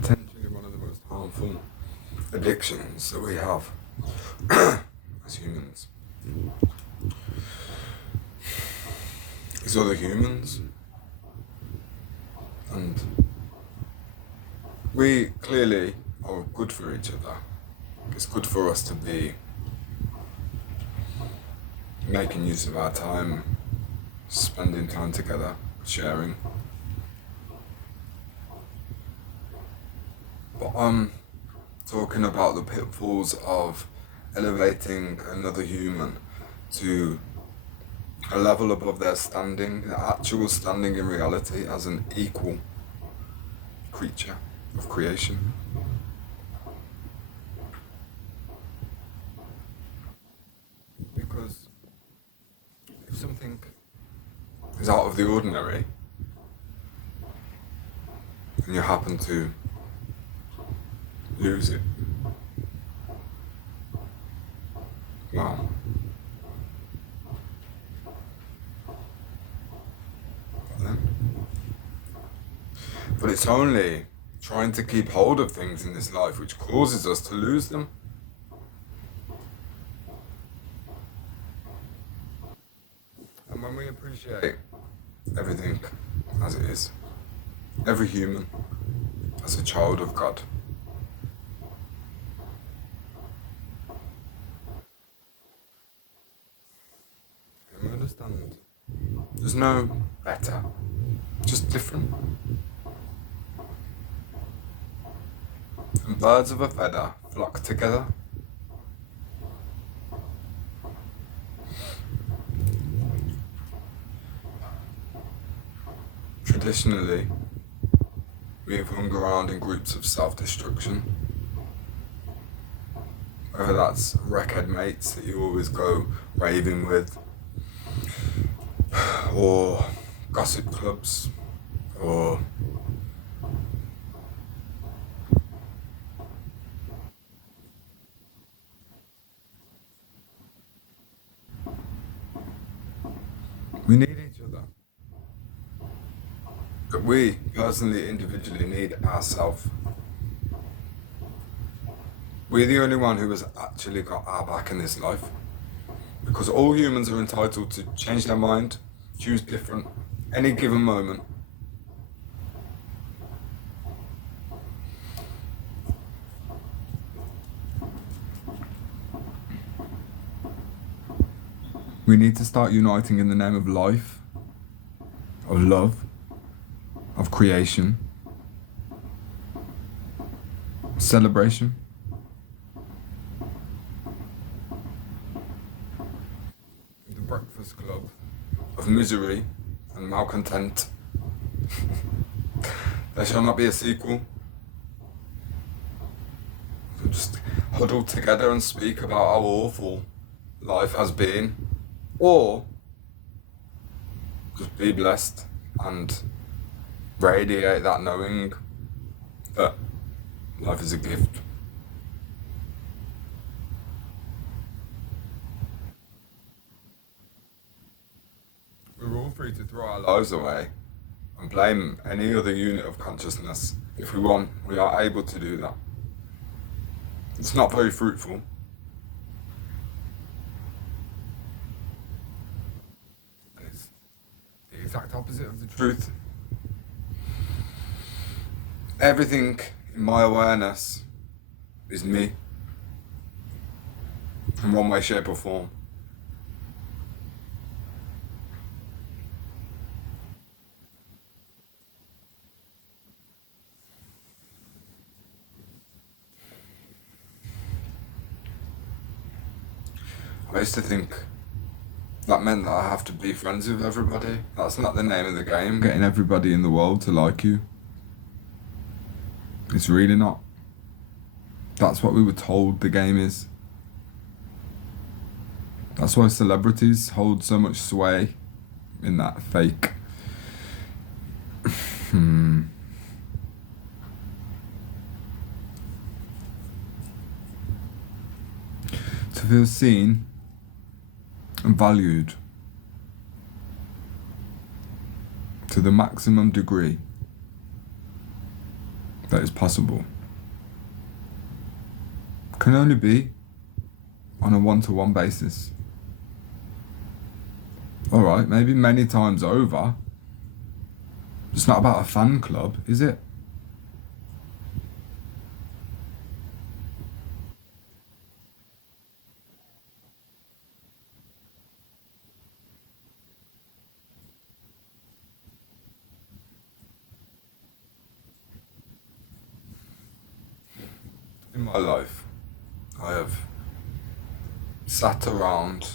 potentially one of the most harmful addictions that we have as humans. As other humans. And we clearly are good for each other. It's good for us to be making use of our time, spending time together, sharing. But I'm talking about the pitfalls of elevating another human to a level above their standing, their actual standing in reality as an equal creature of creation. Because if something is out of the ordinary and you happen to lose it, well, then. But it's only trying to keep hold of things in this life which causes us to lose them. And when we appreciate everything as it is, every human as a child of God, and we understand there's no better, just different. And birds of a feather flock together. Traditionally, we've hung around in groups of self-destruction. Whether that's wreckhead mates that you always go raving with, or gossip clubs, or we need each other. But we personally, individually need ourselves. We're the only one who has actually got our back in this life. Because all humans are entitled to change their mind, choose different, any given moment. We need to start uniting in the name of life, of love, of creation, celebration. The Breakfast Club of misery and malcontent. There shall not be a sequel. We'll just huddle together and speak about how awful life has been, or just be blessed and radiate that knowing that life is a gift. We're all free to throw our lives away and blame any other unit of consciousness. If we want, we are able to do that. It's not very fruitful. And it's the exact opposite of the truth. Everything in my awareness is me, in one way, shape, or form. I used to think that meant that I have to be friends with everybody. That's not the name of the game, getting everybody in the world to like you. It's really not. That's what we were told the game is. That's why celebrities hold so much sway in that fake. To feel seen and valued to the maximum degree that is possible can only be on a one-to-one basis. Alright, maybe many times over. It's not about a fan club, is it? In my life, I have sat around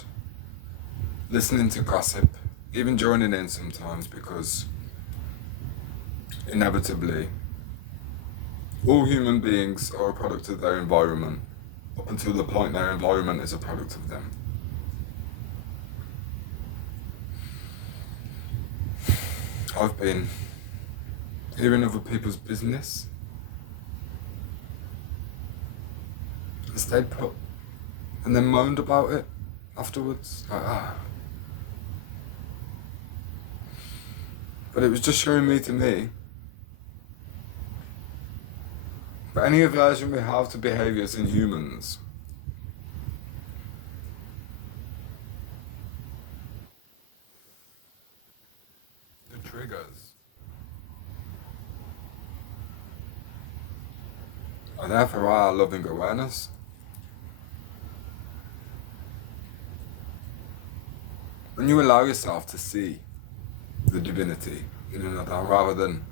listening to gossip, even joining in sometimes because inevitably all human beings are a product of their environment up until the point their environment is a product of them. I've been hearing other people's business and stayed put and then moaned about it afterwards. Like, ah. But it was just showing me to me that any aversion we have to behaviours in humans the triggers are there for our loving awareness. When you allow yourself to see the divinity in another rather than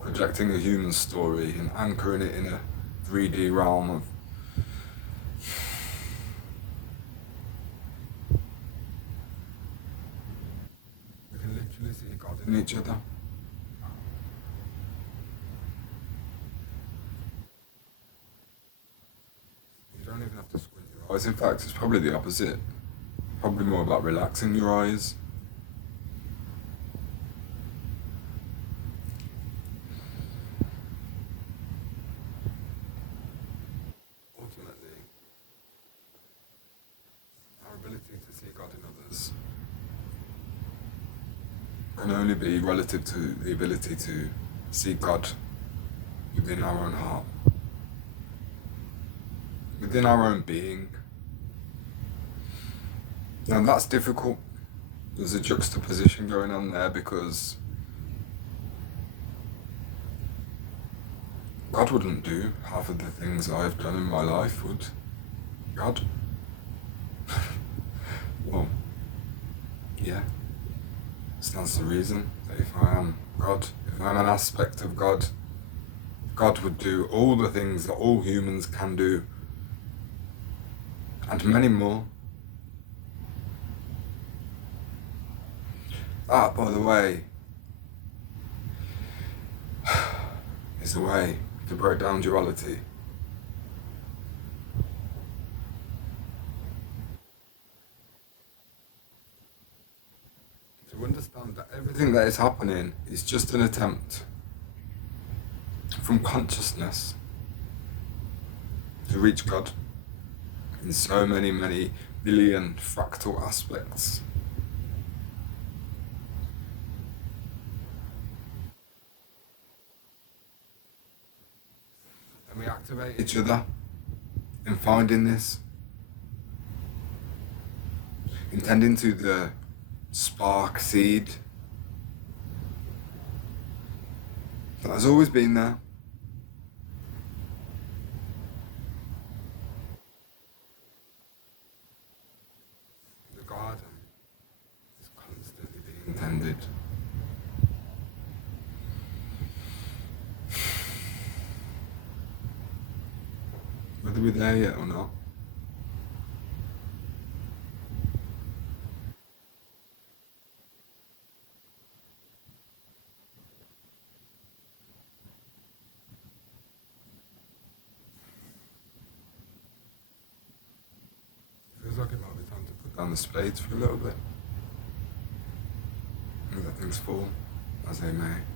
projecting a human story and anchoring it in a 3D realm of we can literally see God in each other. You don't even have to squint your eyes. In fact, it's probably the opposite. Probably more about relaxing your eyes. Ultimately, our ability to see God in others can only be relative to the ability to see God within our own heart, within our own being. And that's difficult. There's a juxtaposition going on there because God wouldn't do half of the things I've done in my life, would God? Well, yeah. Stands to reason that if I am God, if I'm an aspect of God, God would do all the things that all humans can do, and many more. That, by the way, is a way to break down duality. To understand that everything that is happening is just an attempt from consciousness to reach God in so many, many billion fractal aspects. And we activate each other in finding this, intending to the spark seed that has always been there. The garden is constantly being tended. Whether we're there yet or not. Feels like it might be time to put down the spades for a little bit and let things fall as they may.